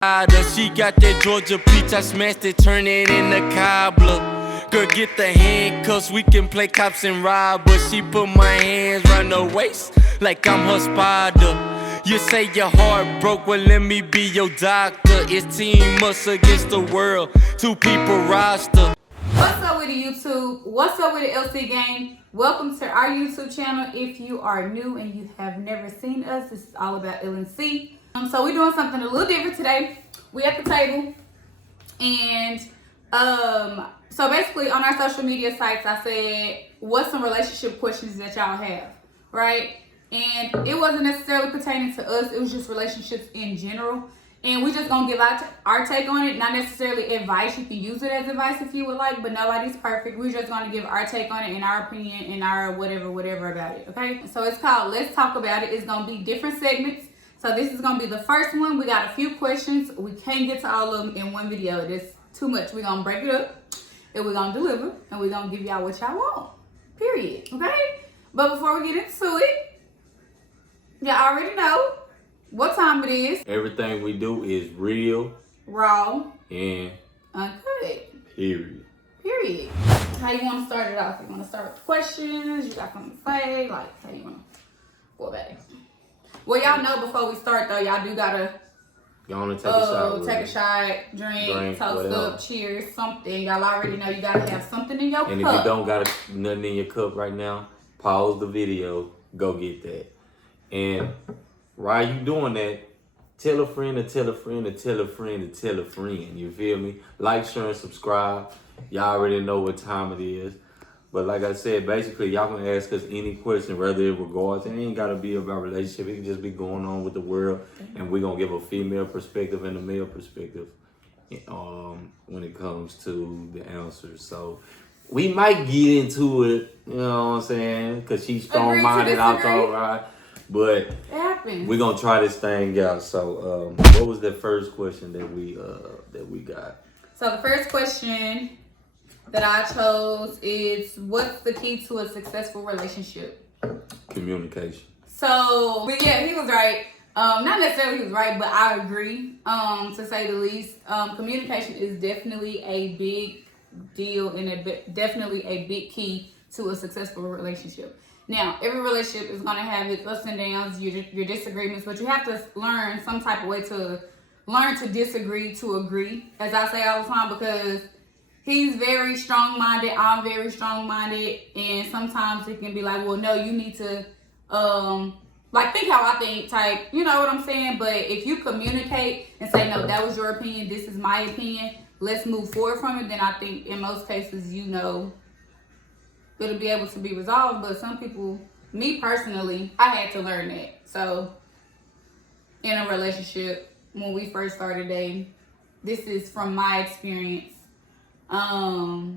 She got that Georgia peach, I smashed it, turn it into cobbler. Girl, get the handcuffs, we can play cops and robbers. She put my hands round her waist like I'm her spider. You say your heart broke, well let me be your doctor. It's Team Us against the world, 2 people roster. What's up with the YouTube? What's up with the LC gang? Welcome to our YouTube channel. If you are new and you have never seen us, this is all about LNC. So we're doing something a little different today. We at the table, and so basically on our social media sites, I said, what's some relationship questions that y'all have, right? And it wasn't necessarily pertaining to us. It was just relationships in general. And we just gonna give our take on it, not necessarily advice. You can use it as advice if you would like, but nobody's perfect. We're just gonna give our take on it and our opinion and our whatever about it, okay? So it's called Let's Talk About It. It's gonna be different segments. So this is gonna be the first one. We got a few questions. We can't get to all of them in one video. It's too much. We're gonna break it up and we're gonna deliver and we're gonna give y'all what y'all want, period, okay? But before we get into it, y'all already know what time it is. Everything we do is real, raw, and uncut. period. Period. How you want to start it off? You want to start with the questions? You got something to say? Like, how you want to go about it? Well, y'all know before we start, though, y'all do gotta Y'all wanna take a shot? Take a shot, drink, toast up, cheers, something. Y'all already know you gotta have something in your cup. And if you don't got nothing in your cup right now, pause the video, go get that. And while you doing that, tell a friend to tell a friend to tell a friend to tell a friend. You feel me? Like, share, and subscribe. Y'all already know what time it is. But like I said, basically, y'all can ask us any question, whether it regards, it ain't got to be about relationship. It can just be going on with the world. And we're going to give a female perspective and a male perspective when it comes to the answers. So we might get into it, you know what I'm saying? Because she's strong-minded, I'm all right. But we're going to try this thing out. So what was the first question that we got? So the first question that I chose is, what's the key to a successful relationship? Communication. So, but yeah, he was right. Not necessarily he was right, but I agree, to say the least. Communication is definitely a big deal and definitely a big key to a successful relationship. Now, every relationship is going to have its ups and downs, your disagreements, but you have to learn some type of way to learn to disagree, to agree, as I say all the time, because he's very strong-minded, I'm very strong-minded, and sometimes it can be like, well, no, you need to, like, think how I think type, you know what I'm saying? But if you communicate and say, no, that was your opinion, this is my opinion, let's move forward from it, then I think in most cases, you know, it'll be able to be resolved. But some people, me personally, I had to learn that. So in a relationship, when we first started dating, this is from my experience. I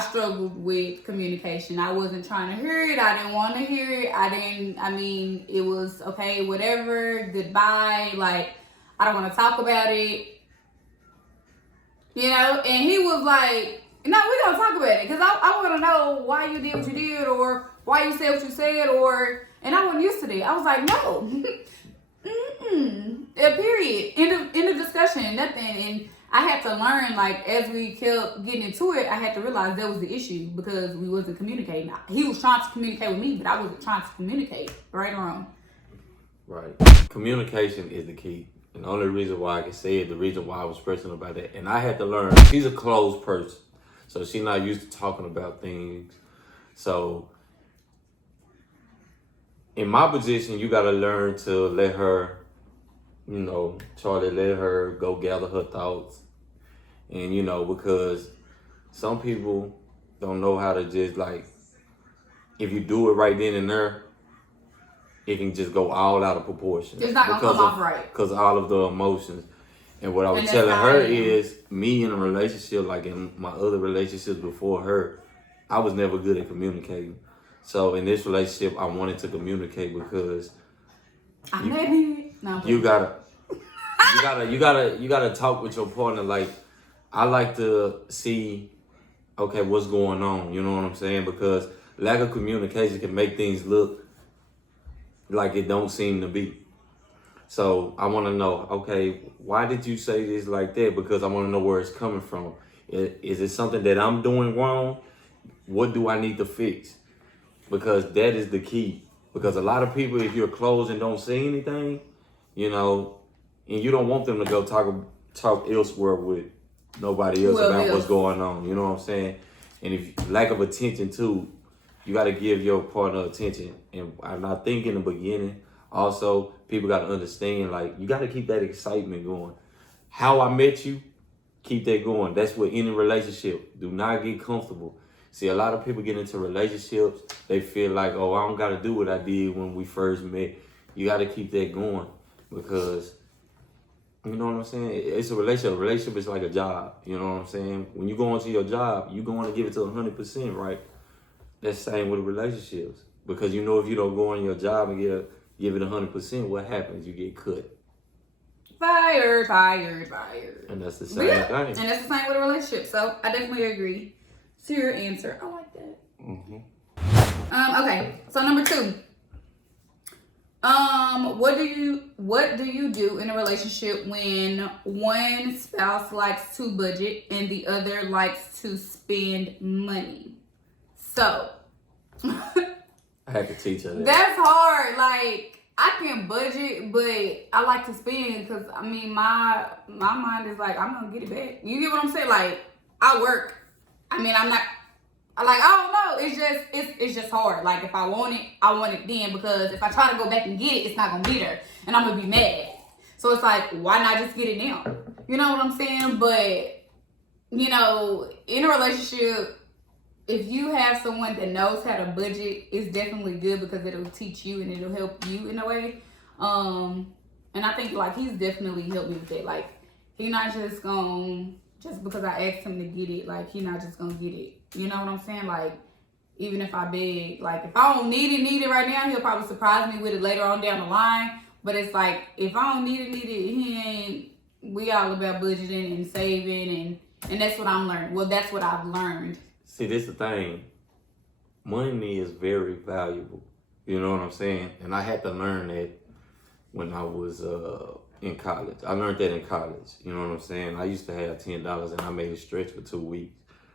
struggled with communication. I wasn't trying to hear it. I didn't want to hear it. It was okay, whatever, goodbye. Like, I don't want to talk about it. You know? And he was like, no, we don't talk about it. Because I want to know why you did what you did, or why you said what you said, and I wasn't used to that. I was like, no. Period. End of discussion, nothing. And I had to learn, like, as we kept getting into it, I had to realize that was the issue, because we wasn't communicating. He was trying to communicate with me, but I wasn't trying to communicate, right or wrong. Right. Communication is the key. And the only reason why I can say it, the reason why I was personal about that, and I had to learn, she's a closed person. So she's not used to talking about things. So in my position, you got to learn to let her, you know, Charlie, let her go gather her thoughts. And, you know, because some people don't know how to just, like, if you do it right then and there, it can just go all out of proportion. It's not going to come off right. Because all of the emotions. And what I was telling her is, me in a relationship, like in my other relationships before her, I was never good at communicating. So in this relationship, I wanted to communicate because you gotta talk with your partner. Like, I like to see, okay, what's going on. You know what I'm saying? Because lack of communication can make things look like it don't seem to be. So I want to know, okay, why did you say this like that? Because I want to know where it's coming from. Is it something that I'm doing wrong? What do I need to fix? Because that is the key. Because a lot of people, if you're closed and don't say anything, you know, and you don't want them to go talk elsewhere with nobody else about what's going on. You know what I'm saying? And if lack of attention too, you got to give your partner attention. And I think in the beginning, also, people got to understand, like, you got to keep that excitement going. How I met you, keep that going. That's with any relationship. Do not get comfortable. See, a lot of people get into relationships, they feel like, oh, I don't got to do what I did when we first met. You got to keep that going because, you know what I'm saying? It's a relationship. A relationship is like a job. You know what I'm saying? When you go into your job, you going to give it to 100%, right? That's the same with relationships. Because you know if you don't go on your job and give it 100%, what happens? You get cut. Fired. And that's the same thing. And that's the same with a relationship. So I definitely agree to your answer. I like that. Mm-hmm. Okay. So number 2. What do you do in a relationship when one spouse likes to budget and the other likes to spend money? So I had to teach her that. That's hard. Like, I can budget, but I like to spend because I mean my mind is like, I'm gonna get it back. You get what I'm saying? Like, I work. I mean, I'm not like, I don't know. It's just hard. Like, if I want it, I want it then, because if I try to go back and get it, it's not gonna be there, and I'm gonna be mad. So it's like, why not just get it now? You know what I'm saying? But you know, in a relationship, if you have someone that knows how to budget, it's definitely good because it'll teach you and it'll help you in a way. And I think like he's definitely helped me with that. Like, he's not just gonna, just because I asked him to get it, like he's not just gonna get it. You know what I'm saying? Like, even if I beg, like if I don't need it right now, he'll probably surprise me with it later on down the line. But it's like, if I don't need it, we all about budgeting and saving, and that's what I'm learning. Well, that's what I've learned. See, this is the thing. Money is very valuable. You know what I'm saying? And I had to learn that when I was in college. I learned that in college. You know what I'm saying? I used to have $10 and I made it stretch for 2 weeks.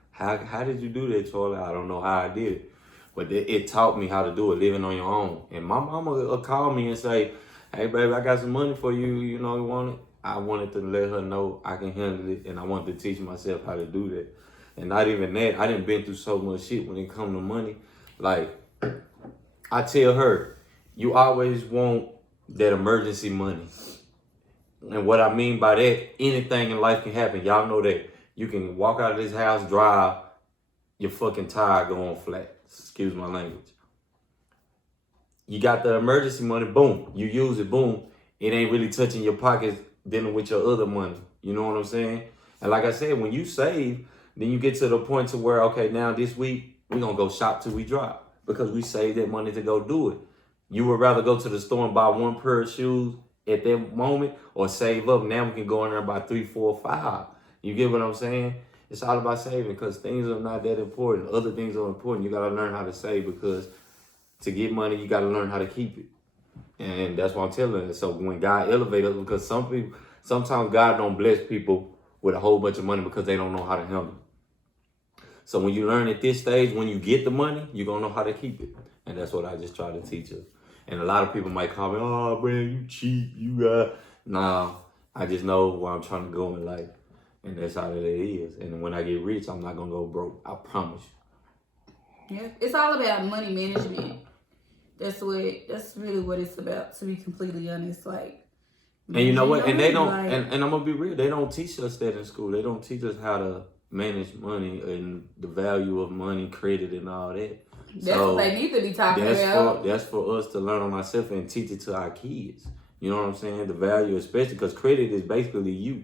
How did you do that, Charlie? I don't know how I did it. But it taught me how to do it, living on your own. And my mama would call me and say, hey, baby, I got some money for you. You know, you want it? I wanted to let her know I can handle it. And I wanted to teach myself how to do that. And not even that, I done been through so much shit when it come to money. Like, I tell her, you always want that emergency money. And what I mean by that, anything in life can happen. Y'all know that. You can walk out of this house, drive, your fucking tire going flat. Excuse my language. You got the emergency money, boom. You use it, boom. It ain't really touching your pockets dealing with your other money. You know what I'm saying? And like I said, when you save, then you get to the point to where, okay, now this week, we're going to go shop till we drop because we saved that money to go do it. You would rather go to the store and buy 1 pair of shoes at that moment or save up. Now we can go in there and buy 3, 4, 5. You get what I'm saying? It's all about saving because things are not that important. Other things are important. You got to learn how to save because to get money, you got to learn how to keep it. And that's what I'm telling you. So when God elevates us, because sometimes God don't bless people with a whole bunch of money because they don't know how to handle it. So when you learn at this stage, when you get the money, you're going to know how to keep it. And that's what I just try to teach you. And a lot of people might call me, oh, man, you cheap. Nah, I just know where I'm trying to go in life. And that's how it is. And when I get rich, I'm not going to go broke. I promise you. Yeah, it's all about money management. That's really what it's about, to be completely honest. Like, and you know what? And they don't, like, and I'm going to be real, they don't teach us that in school. They don't teach us how to manage money and the value of money, credit, and all that. That's what they need to be talking about. That's for us to learn on ourselves and teach it to our kids. You know what I'm saying? The value, especially because credit is basically you.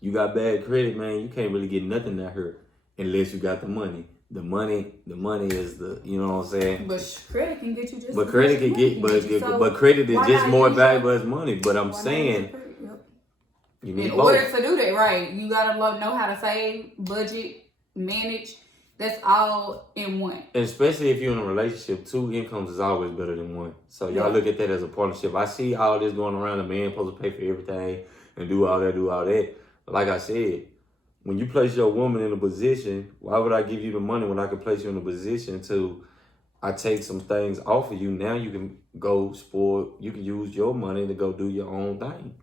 You got bad credit, man, you can't really get nothing that hurt unless you got the money. The money is the, you know what I'm saying? But credit can get you just. But credit can get, but credit is just more valuable as money. But I'm saying, you need in order to do that, right? You gotta know how to save, budget, manage. That's all in one. And especially if you're in a relationship, 2 incomes is always better than 1. So y'all look at that as a partnership. I see all this going around. The man supposed to pay for everything and do all that. But like I said, when you place your woman in a position, why would I give you the money when I can place you in a position to, I take some things off of you. Now you can go sport. You can use your money to go do your own thing.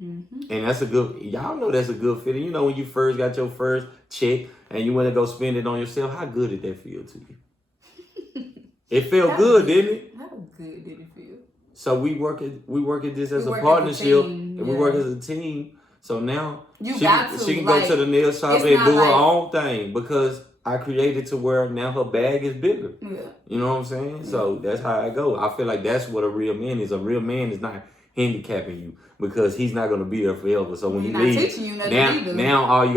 Mm-hmm. And that's y'all know that's a good feeling. You know, when you first got your first check and you went to go spend it on yourself, how good did that feel to you? It felt good, didn't it? How good did it feel? So we work at this as a partnership, and we work as a team. So now she can go to the nail shop and do her own thing because I created to where now her bag is bigger. Yeah. You know what I'm saying? Yeah. So that's how I go. I feel like that's what a real man is. A real man is not handicapping you because he's not gonna be there forever. So when you leave, now all you're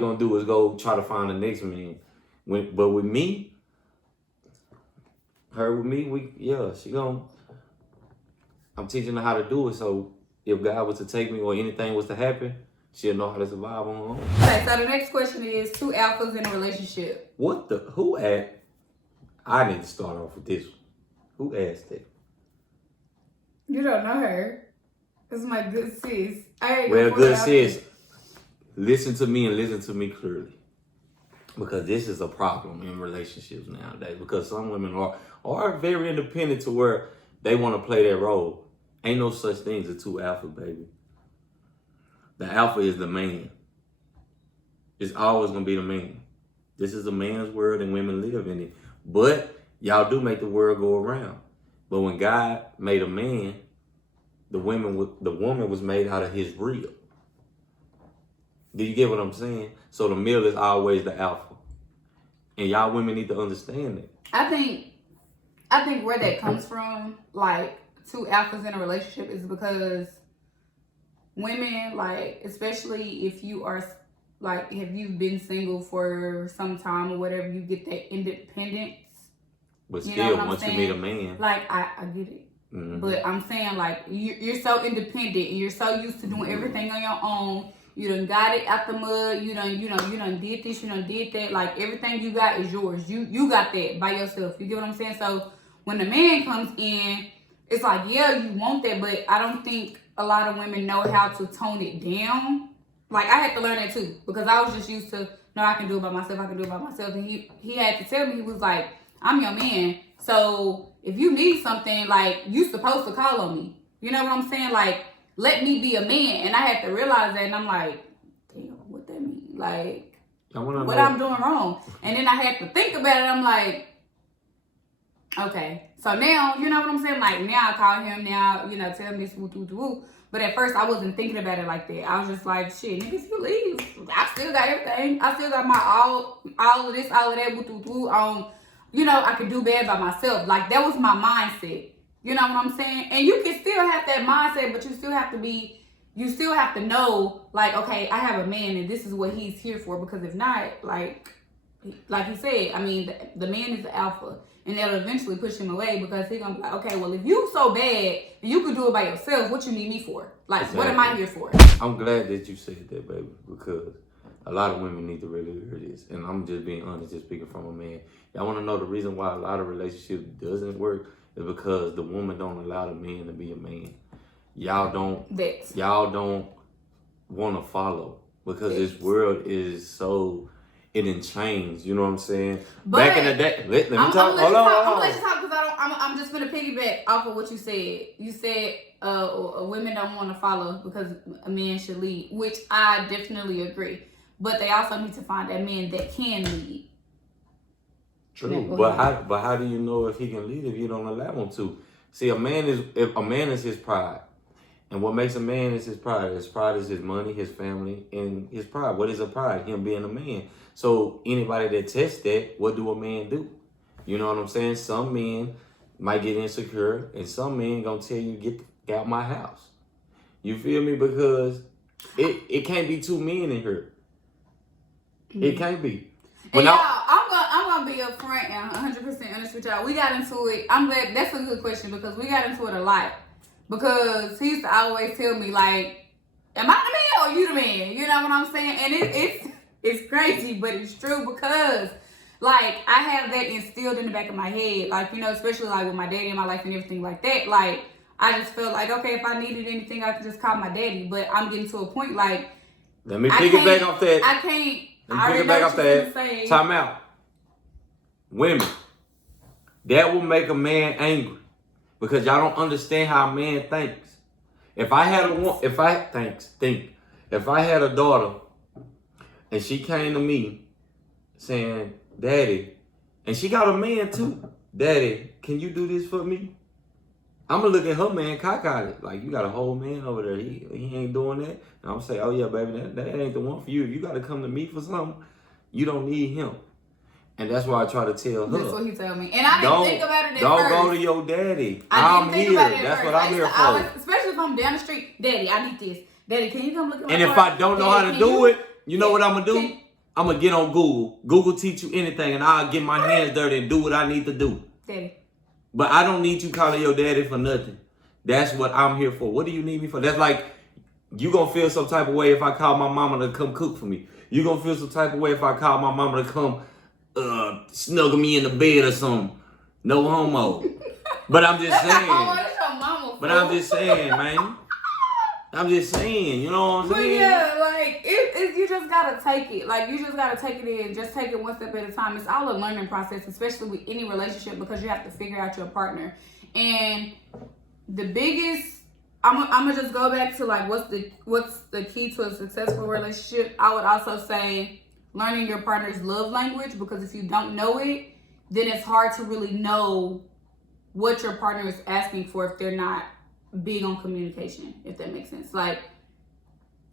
gonna do is go try to find the next man. But with me, I'm teaching her how to do it. So if God was to take me or anything was to happen, she'll know how to survive on her own. Okay, so the next question is 2 alphas in a relationship. I need to start off with this one. Who asked that? You don't know her. This is my good sis. Good sis, listen to me and listen to me clearly. Because this is a problem in relationships nowadays. Because some women are very independent to where they want to play their role. Ain't no such thing as a 2 alpha, baby. The alpha is the man. It's always going to be the man. This is a man's world and women live in it. But y'all do make the world go around. But when God made a man, the woman was made out of his rib. Do you get what I'm saying? So the male is always the alpha. And y'all women need to understand that. I think where that comes from, like 2 alphas in a relationship, is because women, like, especially if you are, like, have you been single for some time or whatever, you get that independence. But still, once you meet a man. Like, I get it. Mm-hmm. But I'm saying, like, you're so independent and you're so used to doing everything on your own. You done got it out the mud. You done did this, you done did that. Like, everything you got is yours. You got that by yourself. You get what I'm saying? So when the man comes in, it's like, yeah, you want that, but I don't think a lot of women know how to tone it down. Like, I had to learn that too, because I was just used to, no, I can do it by myself. And he had to tell me, he was like, I'm your man. So if you need something, like, you supposed to call on me. You know what I'm saying? Like, let me be a man. And I had to realize that, and I'm like, damn, what that mean? Like, what I'm doing wrong. And then I had to think about it. I'm like, okay. So now, you know what I'm saying? Like, now I call him now, tell him this, woo. But at first, I wasn't thinking about it like that. I was just like, shit, niggas, you leave. I still got everything. I still got my all of this, all of that, woo, I could do bad by myself. Like, that was my mindset. You know what I'm saying? And you can still have that mindset, but you still have to know, like, okay, I have a man and this is what he's here for. Because if not, like he said, I mean, the man is the alpha. And that'll eventually push him away because he's going to be like, okay, well, if you so bad and you could do it by yourself, what you need me for? Like, exactly. What am I here for? I'm glad that you said that, baby, because a lot of women need to really hear this. And I'm just being honest, just speaking from a man. Y'all want to know the reason why a lot of relationships doesn't work is because the woman don't allow the man to be a man. Y'all don't want to follow because this world is so... It didn't change, you know what I'm saying? But back in the day, let me talk. I'm gonna let you talk because I'm just gonna piggyback off of what you said. You said women don't want to follow because a man should lead, which I definitely agree. But they also need to find that man that can lead. True, but how do you know if he can lead if you don't allow him to? See, a man is his pride. And what makes a man is his pride. His pride is his money, his family, and his pride. What is a pride? Him being a man. So anybody that tests that, what do a man do? You know what I'm saying? Some men might get insecure, and some men gonna tell you, get out my house. You feel me? Because it can't be 2 men in here. Mm-hmm. It can't be. And y'all, I'm gonna be upfront and 100% honest with y'all. We got into it. I'm glad that's a good question because we got into it a lot. Because he used to always tell me, like, am I the man or you the man? You know what I'm saying? And It's crazy, but it's true because, like, I have that instilled in the back of my head. Like, you know, especially, like, with my daddy in my life and everything like that. Like, I just felt like, okay, if I needed anything, I could just call my daddy. But I'm getting to a point, like, let me pick it back off that. I can't. Let me pick it back off that. Time out. Women, that will make a man angry because y'all don't understand how a man thinks. If I had a daughter and she came to me saying, Daddy, and she got a man too, Daddy, can you do this for me? I'm gonna look at her man cockeyed, like, you got a whole man over there, he ain't doing that. And I'm gonna say, oh yeah, baby, that ain't the one for you. If you gotta come to me for something, you don't need him. And that's why I try to tell her. That's what he told me. And I didn't think about it at Don't first. go to your daddy. I'm here. That's what I'm here for. Especially if I'm down the street. Daddy, I need this. Daddy, can you come look at my And if I don't know how to do it, you know what I'm going to do? I'm going to get on Google. Google teach you anything, and I'll get my hands dirty and do what I need to do. Daddy. But I don't need you calling your daddy for nothing. That's what I'm here for. What do you need me for? That's like, you going to feel some type of way if I call my mama to come cook for me. You going to feel some type of way if I call my mama to come snuggle me in the bed or something. No homo. But I'm just saying. I'm just saying, man. I'm just saying, you know what I'm saying? But yeah, like, it you just gotta take it. Like, you just gotta take it in. Just take it one step at a time. It's all a learning process, especially with any relationship, because you have to figure out your partner. And the biggest, I'm gonna just go back to, like, what's the key to a successful relationship? I would also say learning your partner's love language, because if you don't know it, then it's hard to really know what your partner is asking for if they're not big on communication, if that makes sense. Like,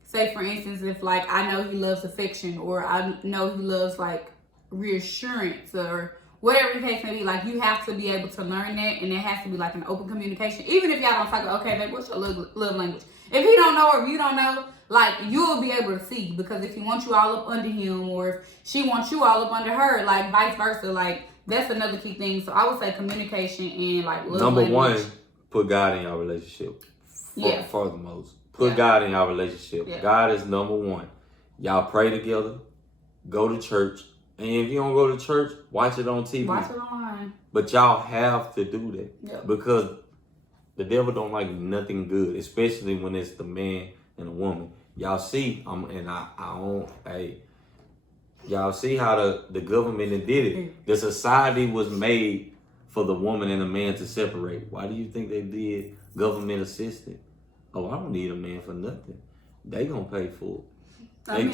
say for instance, if, like, I know he loves affection, or I know he loves, like, reassurance, or whatever the case may be, like, you have to be able to learn that, and it has to be like an open communication. Even if y'all don't talk, okay, babe, what's your love language? If he don't know or if you don't know, like, you'll be able to see, because if he wants you all up under him, or if she wants you all up under her, like, vice versa, like, that's another key thing. So I would say communication and, like, love language. Number one, put God in your relationship. Furthermost, put God in your relationship. Yeah. God is number one. Y'all pray together, go to church, and if you don't go to church, watch it on TV. Watch it online. But y'all have to do that. Yep. Because the devil don't like nothing good, especially when it's the man and the woman. Y'all see, y'all see how the government did it. The society was made for the woman and the man to separate. Why do you think they did government assisted? Oh, I don't need a man for nothing. They gonna pay for it. They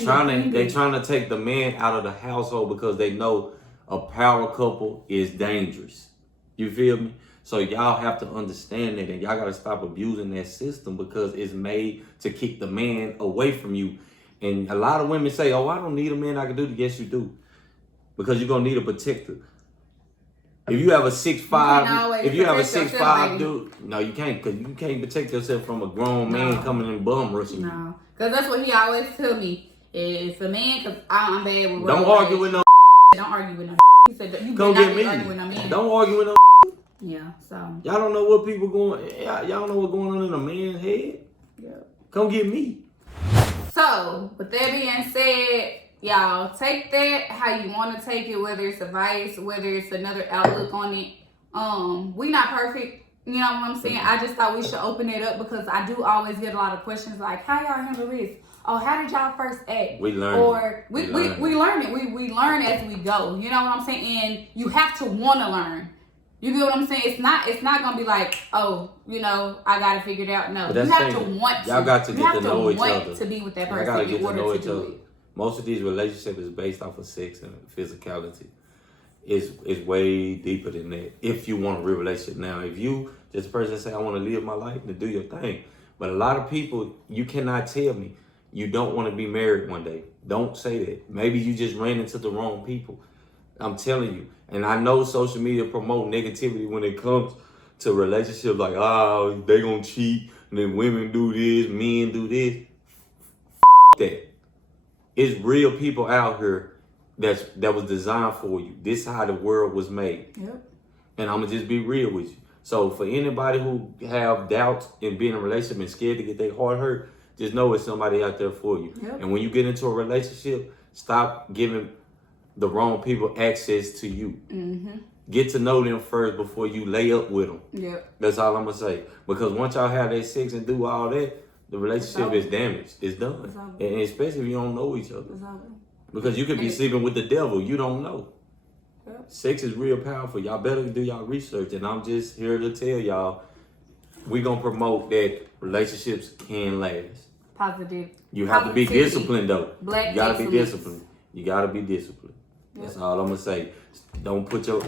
trying to take the man out of the household because they know a power couple is dangerous. You feel me? So y'all have to understand that, and y'all gotta stop abusing that system, because it's made to keep the man away from you. And a lot of women say, "Oh, I don't need a man. I can do this." Yes, you do, because you're gonna need a protector. If you have a 6'5", dude, no, you can't, because you can't protect yourself from a grown man coming in bum rushing you. No, because that's what he always tell me. If a man, because I'm bad with don't argue with no. Don't argue with no. He said, "You come get me. With no man. Don't argue with no." Yeah, so y'all don't know what people going. Y'all don't know what's going on in a man's head. Yeah. Come get me. So, with that being said, y'all take that how you want to take it, whether it's advice, whether it's another outlook on it. We not perfect, you know what I'm saying? I just thought we should open it up, because I do always get a lot of questions like, how y'all handle this? Oh, how did y'all first act? We learn. Or we learn it. We learn as we go. You know what I'm saying? And you have to want to learn. You get what I'm saying? It's not gonna be like, oh, you know, I gotta figure it out. No, you have to want to. Y'all got to get to know each other. To be with that person in order to do it. Most of these relationships is based off of sex and physicality. It's way deeper than that. If you want a real relationship, now, if you just a person say, I want to live my life, and do your thing. But a lot of people, you cannot tell me you don't want to be married one day. Don't say that. Maybe you just ran into the wrong people. I'm telling you. And I know social media promote negativity when it comes to relationships, like, oh, they gonna cheat, and then women do this, men do this. That. It's real people out here that was designed for you. This is how the world was made. Yep. And I'm gonna just be real with you. So for anybody who have doubts in being in a relationship and scared to get their heart hurt, just know it's somebody out there for you. Yep. And when you get into a relationship, Stop giving the wrong people access to you. Mm-hmm. Get to know them first before you lay up with them. Yep. That's all I'm gonna say. Because once y'all have that sex and do all that, the relationship is damaged. It's done. And especially if you don't know each other. Because you could be sleeping with the devil. You don't know. Yep. Sex is real powerful. Y'all better do y'all research. And I'm just here to tell y'all, we gonna promote that relationships can last. Positive. You have to be Positivity. disciplined though. Black You gotta be excellence. disciplined. You gotta be disciplined. Yep. That's all I'm gonna say. Don't put your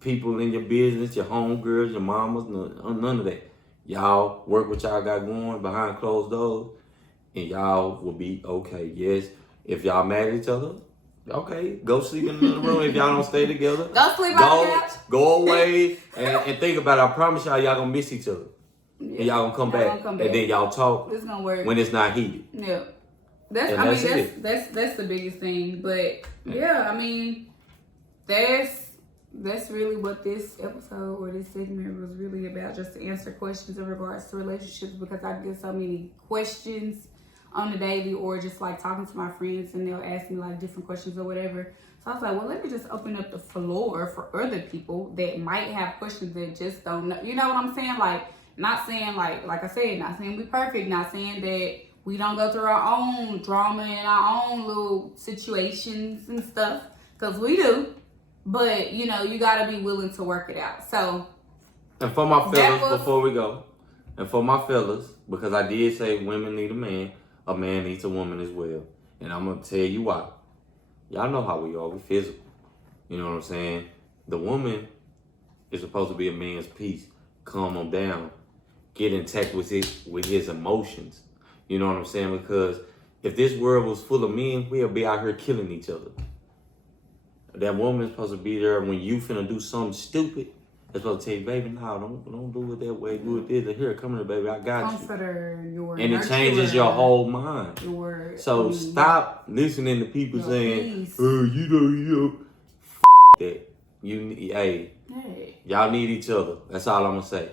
people in your business, your homegirls, your mamas, none of that. Y'all work what y'all got going behind closed doors, and y'all will be okay. Yes, if y'all mad at each other, okay, go sleep in another room. If y'all don't stay together, Go sleep on the couch. go away and think about it. I promise y'all gonna miss each other. Yeah. And y'all gonna come back, and then y'all talk It's gonna work. when it's not heated. Yeah. That's That's the biggest thing. But yeah, I mean, that's really what this episode or this segment was really about, just to answer questions in regards to relationships, because I get so many questions on the daily, or just like talking to my friends and they'll ask me like different questions or whatever. So I was like, well, let me just open up the floor for other people that might have questions that just don't know. You know what I'm saying? Like, not saying like I said, not saying we perfect, not saying that we don't go through our own drama and our own little situations and stuff, because we do. But, you know, you got to be willing to work it out. So, and for my fellas, before we go, and for my fellas, because I did say women need a man needs a woman as well. And I'm going to tell you why. Y'all know how we are. We physical. You know what I'm saying? The woman is supposed to be a man's peace. Calm him down. Get in touch with his emotions. You know what I'm saying? Because if this world was full of men, we'll be out here killing each other. That woman's supposed to be there when you finna do something stupid. They're supposed to tell you, baby, no, don't do it that way. Do it this. Here, come here, baby. I got comforter, you. And it changes your whole mind. So stop listening to people saying, oh, you that. Hey, y'all need each other. That's all I'm gonna say.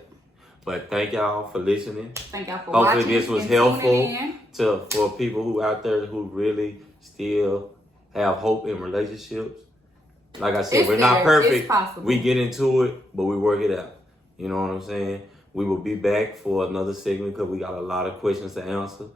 But thank y'all for listening. Thank y'all for Hopefully watching. this was helpful for people who out there who really still have hope in relationships. Like I said, we're not perfect. We get into it, but we work it out. You know what I'm saying? We will be back for another segment because we got a lot of questions to answer.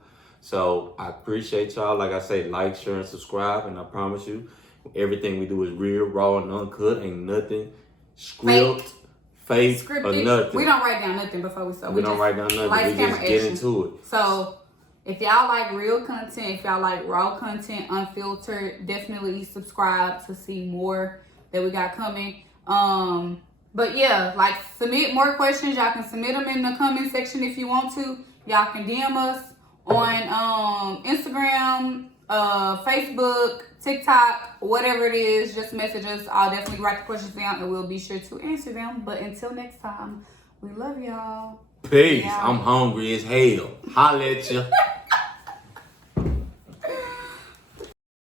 So I appreciate y'all. Like I say, like, share, and subscribe. And I promise you, everything we do is real, raw, and uncut. Ain't nothing fake or nothing. We don't write down nothing before we start. We don't write down nothing. We just get into it. So if y'all like real content, if y'all like raw content, unfiltered, definitely subscribe to see more that we got coming. But yeah, like, submit more questions. Y'all can submit them in the comment section if you want to. Y'all can DM us on Instagram, Facebook, TikTok, whatever it is. Just message us. I'll definitely write the questions down and we'll be sure to answer them. But until next time, we love y'all. Peace. I'm hungry as hell. Holla at ya.